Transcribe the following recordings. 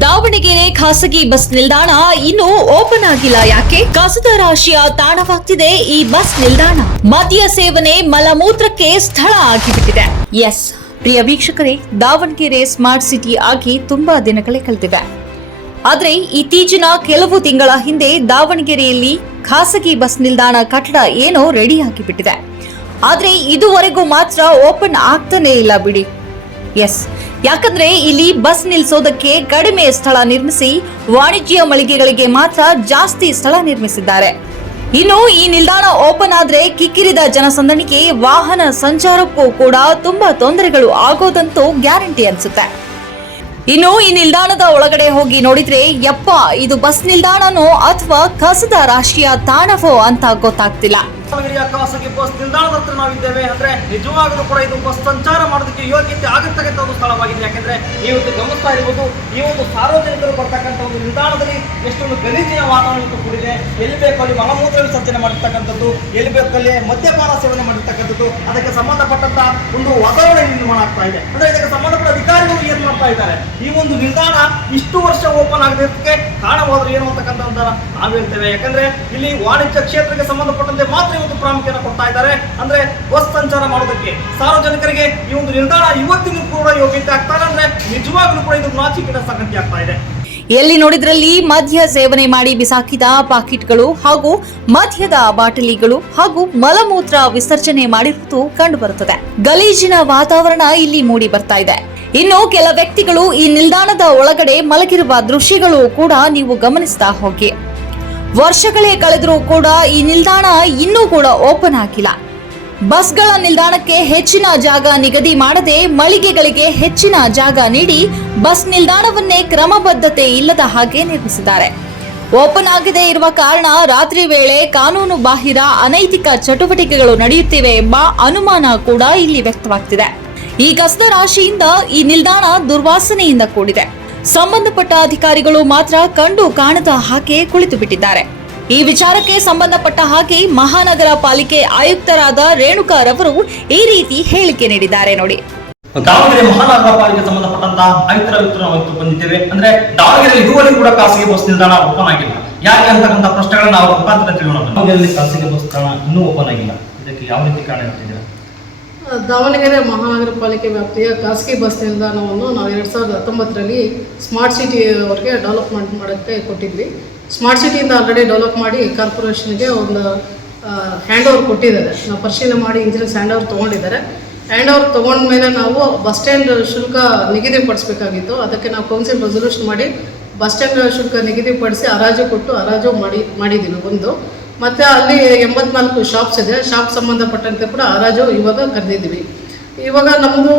ದಾವಣಗೆರೆ ಖಾಸಗಿ ಬಸ್ ನಿಲ್ದಾಣ ಇನ್ನೂ ಓಪನ್ ಆಗಿಲ್ಲ ಯಾಕೆ? ಕಸದ ರಾಶಿಯ ತಾಣವಾಗ್ತಿದೆ ಈ ಬಸ್ ನಿಲ್ದಾಣ. ಮದ್ಯ ಸೇವನೆ ಮಲಮೂತ್ರಕ್ಕೆ ಸ್ಥಳ ಆಗಿಬಿಟ್ಟಿದೆ. ಎಸ್ ಪ್ರಿಯ ವೀಕ್ಷಕರೇ, ದಾವಣಗೆರೆ ಸ್ಮಾರ್ಟ್ ಸಿಟಿ ಆಗಿ ತುಂಬಾ ದಿನಗಳೇ ಕಳೆದಿವೆ. ಆದ್ರೆ ಇತ್ತೀಚಿನ ಕೆಲವು ತಿಂಗಳ ಹಿಂದೆ ದಾವಣಗೆರೆಯಲ್ಲಿ ಖಾಸಗಿ ಬಸ್ ನಿಲ್ದಾಣ ಕಟ್ಟಡ ಏನೋ ರೆಡಿ ಆಗಿಬಿಟ್ಟಿದೆ. ಆದ್ರೆ ಇದುವರೆಗೂ ಮಾತ್ರ ಓಪನ್ ಆಗ್ತಾನೆ ಇಲ್ಲ ಬಿಡಿ. ಎಸ್ ಯಾಕಂದ್ರೆ ಇಲ್ಲಿ ಬಸ್ ನಿಲ್ಸೋದಕ್ಕೆ ಕಡಿಮೆ ಸ್ಥಳ ನಿರ್ಮಿಸಿ ವಾಣಿಜ್ಯ ಮಳಿಗೆಗಳಿಗೆ ಮಾತ್ರ ಜಾಸ್ತಿ ಸ್ಥಳ ನಿರ್ಮಿಸಿದ್ದಾರೆ. ಇನ್ನು ಈ ನಿಲ್ದಾಣ ಓಪನ್ ಆದ್ರೆ ಕಿಕ್ಕಿರಿದ ಜನಸಂದಣಿಗೆ ವಾಹನ ಸಂಚಾರಕ್ಕೂ ಕೂಡ ತುಂಬಾ ತೊಂದರೆಗಳು ಆಗೋದಂತೂ ಗ್ಯಾರಂಟಿ ಅನ್ಸುತ್ತೆ. ಇನ್ನು ಈ ನಿಲ್ದಾಣದ ಒಳಗಡೆ ಹೋಗಿ ನೋಡಿದ್ರೆ, ಯಪ್ಪ, ಇದು ಬಸ್ ನಿಲ್ದಾಣನೋ ಅಥವಾ ಕಸದ ರಾಶಿಯ ತಾಣವೋ ಅಂತ ಗೊತ್ತಾಗ್ತಿಲ್ಲ. ಖಾಸಗಿ ಬಸ್ ನಿಲ್ದಾಣದ ಹತ್ರ ನಾವಿದ್ದೇವೆ. ಅಂದ್ರೆ ನಿಜವಾಗಲೂ ಕೂಡ ಇದು ಬಸ್ ಸಂಚಾರ ಮಾಡೋದಕ್ಕೆ ಯೋಗ್ಯತೆ ಆಗತಕ್ಕಂಥ ಒಂದು ಸ್ಥಳವಾಗಿದೆ. ಯಾಕಂದ್ರೆ ನೀವು ಗಮನಿಸ್ತಾ ಇರಬಹುದು ಈ ಒಂದು ಸಾರ್ವಜನಿಕರು ಬರ್ತಕ್ಕಂಥ ಒಂದು ನಿಲ್ದಾಣದಲ್ಲಿ ಎಷ್ಟೊಂದು ಗಲೀಜಿನ ವಾತಾವರಣ ಇವತ್ತು ಕೂಡಿದೆ. ಎಲ್ಲಿ ಬೇಕು ಅಲ್ಲಿ ಮಲಮೂತ್ರ ವಿಸರ್ಜನೆ ಮಾಡಿರ್ತಕ್ಕಂಥದ್ದು, ಎಲ್ಲಿ ಬೇಕು ಅಲ್ಲಿ ಮದ್ಯಪಾನ ಸೇವನೆ ಮಾಡಿರ್ತಕ್ಕಂಥದ್ದು, ಅದಕ್ಕೆ ಸಂಬಂಧಪಟ್ಟಂತ ಒಂದು ವಾತಾವರಣ ನಿರ್ಮಾಣ ಆಗ್ತಾ ಇದೆ. ಅಂದ್ರೆ ಇದಕ್ಕೆ ಸಂಬಂಧಪಟ್ಟ ಅಧಿಕಾರಿಗಳು ಏನ್ ಮಾಡ್ತಾ ಇದ್ದಾರೆ? ಈ ಒಂದು ನಿಲ್ದಾಣ ಇಷ್ಟು ವರ್ಷ ಓಪನ್ ಆಗದಿದ್ದಕ್ಕೆ ಕಾರಣವಾದ್ರೆ ಏನು ಅಂತಕ್ಕಂಥ ನಾವು ಹೇಳ್ತೇವೆ. ಯಾಕಂದ್ರೆ ಇಲ್ಲಿ ವಾಣಿಜ್ಯ ಕ್ಷೇತ್ರಕ್ಕೆ ಸಂಬಂಧಪಟ್ಟಂತೆ ಮಾತ್ರ ಇವತ್ತು ಪ್ರಾಮುಖ್ಯತೆ ಕೊಡ್ತಾ ಇದ್ದಾರೆ. ಅಂದ್ರೆ ಬಸ್ ಸಂಚಾರ ಮಾಡೋದಕ್ಕೆ ಸಾರ್ವಜನಿಕರಿಗೆ ಈ ಒಂದು ನಿಲ್ದಾಣ ಇವತ್ತಿನ ಕೂಡ ಯೋಗ್ಯತೆ ಆಗ್ತಾ ಇಲ್ಲ. ಅಂದ್ರೆ ನಿಜವಾಗ್ಲೂ ಕೂಡ ಇದು ನಾಚಿಕೆಯ ಎಲ್ಲಿ ನೋಡಿದ್ರಲ್ಲಿ ಮದ್ಯ ಸೇವನೆ ಮಾಡಿ ಬಿಸಾಕಿದ ಪಾಕೆಟ್ಗಳು ಹಾಗೂ ಮದ್ಯದ ಬಾಟಲಿಗಳು ಹಾಗೂ ಮಲಮೂತ್ರ ವಿಸರ್ಜನೆ ಮಾಡಿರುವುದು ಕಂಡುಬರುತ್ತದೆ. ಗಲೀಜಿನ ವಾತಾವರಣ ಇಲ್ಲಿ ಮೂಡಿ ಬರ್ತಾ ಇದೆ. ಇನ್ನು ಕೆಲ ವ್ಯಕ್ತಿಗಳು ಈ ನಿಲ್ದಾಣದ ಒಳಗಡೆ ಮಲಗಿರುವ ದೃಶ್ಯಗಳು ಕೂಡ ನೀವು ಗಮನಿಸ್ತಾ ಹೋಗಿ. ವರ್ಷಗಳೇ ಕಳೆದರೂ ಕೂಡ ಈ ನಿಲ್ದಾಣ ಇನ್ನೂ ಕೂಡ ಓಪನ್ ಆಗಿಲ್ಲ. ಬಸ್ಗಳ ನಿಲ್ದಾಣಕ್ಕೆ ಹೆಚ್ಚಿನ ಜಾಗ ನಿಗದಿ ಮಾಡದೆ ಮಳಿಗೆಗಳಿಗೆ ಹೆಚ್ಚಿನ ಜಾಗ ನೀಡಿ ಬಸ್ ನಿಲ್ದಾಣವನ್ನೇ ಕ್ರಮಬದ್ಧತೆ ಇಲ್ಲದ ಹಾಗೆ ನಿರ್ಮಿಸಿದ್ದಾರೆ. ಓಪನ್ ಆಗದೇ ಇರುವ ಕಾರಣ ರಾತ್ರಿ ವೇಳೆ ಕಾನೂನು ಬಾಹಿರ ಅನೈತಿಕ ಚಟುವಟಿಕೆಗಳು ನಡೆಯುತ್ತಿವೆ ಎಂಬ ಅನುಮಾನ ಕೂಡ ಇಲ್ಲಿ ವ್ಯಕ್ತವಾಗ್ತಿದೆ. ಈ ಕಸದ ರಾಶಿಯಿಂದ ಈ ನಿಲ್ದಾಣ ದುರ್ವಾಸನೆಯಿಂದ ಕೂಡಿದೆ. ಸಂಬಂಧಪಟ್ಟ ಅಧಿಕಾರಿಗಳು ಮಾತ್ರ ಕಂಡು ಕಾಣದ ಹಾಗೆ ಕುಳಿತು ಬಿಟ್ಟಿದ್ದಾರೆ ಈ ವಿಚಾರಕ್ಕೆ ಸಂಬಂಧಪಟ್ಟ ಹಾಗೆ ಮಹಾನಗರ ಪಾಲಿಕೆ ಆಯುಕ್ತರಾದ ರೇಣುಕಾರವರು ಈ ರೀತಿ ಹೇಳಿಕೆ ನೀಡಿದ್ದಾರೆ ನೋಡಿ. ದಾವಣಗೆರೆ ಮಹಾನಗರ ಪಾಲಿಕೆ ಸಂಬಂಧಪಟ್ಟಂತಹ ಆಯುಕ್ತರ ಆಯುಕ್ತರು ಬಂದಿದ್ದೇವೆ. ಅಂದ್ರೆ ದಾವಣಗೆರೆ ಇದುವರೆಗೂ ಕೂಡ ಖಾಸಗಿ ಬಸ್ ನಿಲ್ದಾಣ ಓಪನ್ ಆಗಿಲ್ಲ. ಯಾಕೆ ಅಂತಕ್ಕಂಥ ಪ್ರಶ್ನೆಗಳನ್ನ ನಾವು ಮುಖಾಂತರ ತಿಳಿಯೋಣ ದಾವಣಗೆರೆಯಲ್ಲಿ ಖಾಸಗಿ ಬಸ್ ನಿಲ್ದಾಣ ಇನ್ನೂ ಓಪನ್ ಆಗಿಲ್ಲ. ಇದಕ್ಕೆ ಯಾವ ರೀತಿ ಕಾರಣ ಹೇಳ್ತಿದ್ದೀರಾ ದಾವಣಗೆರೆ ಮಹಾನಗರ ಪಾಲಿಕೆ ವ್ಯಾಪ್ತಿಯ ಖಾಸಗಿ ಬಸ್ ನಿಲ್ದಾಣವನ್ನು ನಾವು ಎರಡು ಸಾವಿರದ ಹತ್ತೊಂಬತ್ತರಲ್ಲಿ ಸ್ಮಾರ್ಟ್ ಸಿಟಿ ಅವರಿಗೆ ಡೆವಲಪ್ಮೆಂಟ್ ಮಾಡೋಕ್ಕೆ ಕೊಟ್ಟಿದ್ವಿ. ಸ್ಮಾರ್ಟ್ ಸಿಟಿಯಿಂದ ಆಲ್ರೆಡಿ ಡೆವಲಪ್ ಮಾಡಿ ಕಾರ್ಪೊರೇಷನ್ಗೆ ಒಂದು ಹ್ಯಾಂಡ್ ಓವರ್ ಕೊಟ್ಟಿದ್ದಾರೆ. ನಾವು ಪರಿಶೀಲನೆ ಮಾಡಿ ಇಂಜಿನಿಯರ್ಸ್ ಹ್ಯಾಂಡ್ ಓವರ್ ತೊಗೊಂಡಿದ್ದಾರೆ. ಹ್ಯಾಂಡ್ ಓವರ್ ತೊಗೊಂಡ್ಮೇಲೆ ನಾವು ಬಸ್ ಸ್ಟ್ಯಾಂಡ್ ಶುಲ್ಕ ನಿಗದಿಪಡಿಸಬೇಕಾಗಿತ್ತು ಅದಕ್ಕೆ ನಾವು ಕೌನ್ಸಿಲ್ ರೆಸೊಲ್ಯೂಷನ್ ಮಾಡಿ ಬಸ್ ಸ್ಟ್ಯಾಂಡ್ ಶುಲ್ಕ ನಿಗದಿಪಡಿಸಿ ಹರಾಜು ಕೊಟ್ಟು ಹರಾಜು ಮಾಡಿ, ಮಾಡಿದ್ದೀವಿ ಒಂದು. ಮತ್ತು ಅಲ್ಲಿ ಎಂಬತ್ನಾಲ್ಕು ಶಾಪ್ಸ್ ಇದೆ. ಶಾಪ್ ಸಂಬಂಧಪಟ್ಟಂತೆ ಕೂಡ ಹರಾಜು ಇವಾಗ ಕರೆದಿದ್ದೀವಿ. ಇವಾಗ ನಮ್ಮದು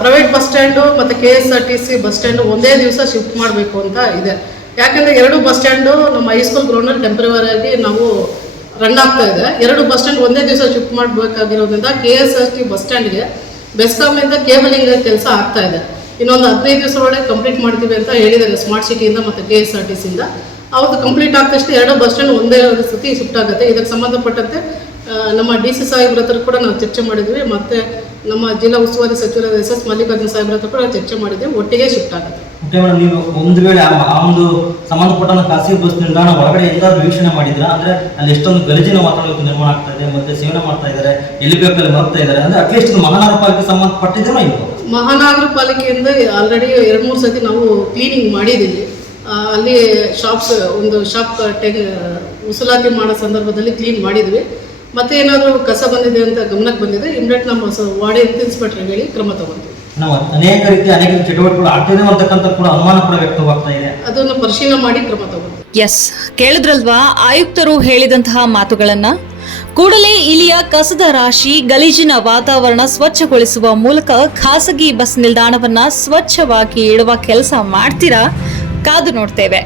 ಪ್ರೈವೇಟ್ ಬಸ್ ಸ್ಟ್ಯಾಂಡು ಮತ್ತು K S R T C bus stand ಒಂದೇ ದಿವಸ ಶಿಫ್ಟ್ ಮಾಡಬೇಕು ಅಂತ ಇದೆ. ಯಾಕಂದರೆ ಎರಡು ಬಸ್ ಸ್ಟ್ಯಾಂಡು ನಮ್ಮ ಹೈಸ್ಕೂಲ್ ಗ್ರೌಂಡಲ್ಲಿ ಟೆಂಪ್ರವರಿ ಆಗಿ ನಾವು ರನ್ ಆಗ್ತಾ ಇದೆ. ಎರಡು ಬಸ್ ಸ್ಟ್ಯಾಂಡ್ ಒಂದೇ ದಿವಸ shift ಮಾಡಬೇಕಾಗಿರೋದ್ರಿಂದ K S R T bus ಸ್ಟ್ಯಾಂಡ್ಗೆ ಬೆಸ್ಕಾಮಿಂದ ಕೇಬಲಿಂಗ್ ಕೆಲಸ ಆಗ್ತಾ ಇದೆ. ಇನ್ನೊಂದು ಹದಿನೈದು ದಿವಸ ಒಳಗೆ ಕಂಪ್ಲೀಟ್ ಮಾಡ್ತೀವಿ ಅಂತ ಹೇಳಿದ್ದಾರೆ ಸ್ಮಾರ್ಟ್ ಸಿಟಿಯಿಂದ ಮತ್ತು ಕೆ ಎಸ್ ಆರ್ ಟಿ ಸಿಯಿಂದ ಅವತ್ತು ಕಂಪ್ಲೀಟ್ ಆದ ತಕ್ಷಣ ಎರಡು ಬಸ್ ಸ್ಟ್ಯಾಂಡ್ ಒಂದೇ ಸತಿ ಶಿಫ್ಟ್ ಆಗುತ್ತೆ. ಇದಕ್ಕೆ ಸಂಬಂಧಪಟ್ಟಂತೆ ನಮ್ಮ ಡಿ ಸಿ ಸಾಹೇಬ್ರ ಹತ್ರ ಕೂಡ ನಾವು ಚರ್ಚೆ ಮಾಡಿದ್ವಿ. ಮತ್ತು ನಮ್ಮ ಜಿಲ್ಲಾ ಉಸ್ತುವಾರಿ ಸಚಿವರಾದ ಎಸ್ ಎಸ್ ಮಲ್ಲಿಕಾರ್ಜುನ ಸಾಹೇಬ್ರ ಹತ್ರ ಕೂಡ ಚರ್ಚೆ ಮಾಡಿದ್ವಿ. ಒಟ್ಟಿಗೆ ಶಿಫ್ಟ್ ಆಗುತ್ತೆ. ಓಕೆ ನೀವು ಒಂದು ವೇಳೆ ಆ ಒಂದು ಸಂಬಂಧಪಟ್ಟ ಖಾಸಗಿ ಬಸ್ ನಿಲ್ದಾಣ ಹೊರಗಡೆ ಎಲ್ಲಾದ್ರೂ ವೀಕ್ಷಣೆ ಮಾಡಿದ್ರ? ಅಂದ್ರೆ ಅಲ್ಲಿ ಎಷ್ಟೊಂದು ಗಲಜಿನ ವಾತಾವರಣ ನಿರ್ಮಾಣ ಆಗ್ತಾ ಇದೆ, ಮತ್ತೆ ಸೇವನೆ ಮಾಡ್ತಾ ಇದ್ದಾರೆ ಎಲ್ಲಿ ಬೇಕಲ್ಲಿ ಮರ್ತಾ ಇದ್ದಾರೆ ಅಂದ್ರೆ ಅಟ್ಲೀಸ್ಟ್ ಮಹಾನಗರ ಪಾಲಿಕೆ ಸಂಬಂಧಪಟ್ಟಿದ್ದೇನೋ ಇಲ್ವೋ? ಮಹಾನಗರ ಪಾಲಿಕೆಯಿಂದ ಆಲ್ರೆಡಿ ಎರಡು ಮೂರು ಸತಿ ನಾವು ಕ್ಲೀನಿಂಗ್ ಮಾಡಿದ್ದೀವಿ. ಅಲ್ಲಿ ಶಾಪ್ಸ್ ಒಂದು ಶಾಪ್ ಟೆಗ್ ಉಸುಲಾತಿ ಮಾಡೋ ಸಂದರ್ಭದಲ್ಲಿ ಕ್ಲೀನ್ ಮಾಡಿದ್ವಿ. ಮತ್ತೆ ಏನಾದರೂ ಕಸ ಬಂದಿದೆ ಅಂತ ಗಮನಕ್ಕೆ ಬಂದಿದೆ ಇಮ್ಡೆಟ್ ನಮ್ಮ ವಾರ್ಡ್ ಇನ್ಸ್ಪೆಕ್ಟ್ರಿಗೆ ಹೇಳಿ ಕ್ರಮ ತಗೊಂತೀವಿ. ನಾವು ಅನೇಕ ರೀತಿಯ ಅನೇಕ ಚಟುವಟಿಕೆಗಳು ಆಗ್ತದೆ ಅಂತಕ್ಕಂಥ ಕೂಡ ಅನುಮಾನ ಕೂಡ ವ್ಯಕ್ತವಾಗ್ತಾ ಇದೆ. ಅದನ್ನು ಪರಿಶೀಲನೆ ಮಾಡಿ ಕ್ರಮ ತಗೊಂತೀವಿ ಎಸ್ ಕೇಳಿದ್ರಲ್ವಾ? ಆಯುಕ್ತರು ಹೇಳಿದಂತಹ ಮಾತುಗಳನ್ನ? ಕೂಡಲೇ ಇಲ್ಲಿಯ ಕಸದ ರಾಶಿ ಗಲೀಜಿನ ವಾತಾವರಣ ಸ್ವಚ್ಛಗೊಳಿಸುವ ಮೂಲಕ ಖಾಸಗಿ ಬಸ್ ನಿಲ್ದಾಣವನ್ನ ಸ್ವಚ್ಛವಾಗಿ ಇಡುವ ಕೆಲಸ ಮಾಡ್ತೀರಾ? ಕಾದು ನೋಡ್ತೇವೆ.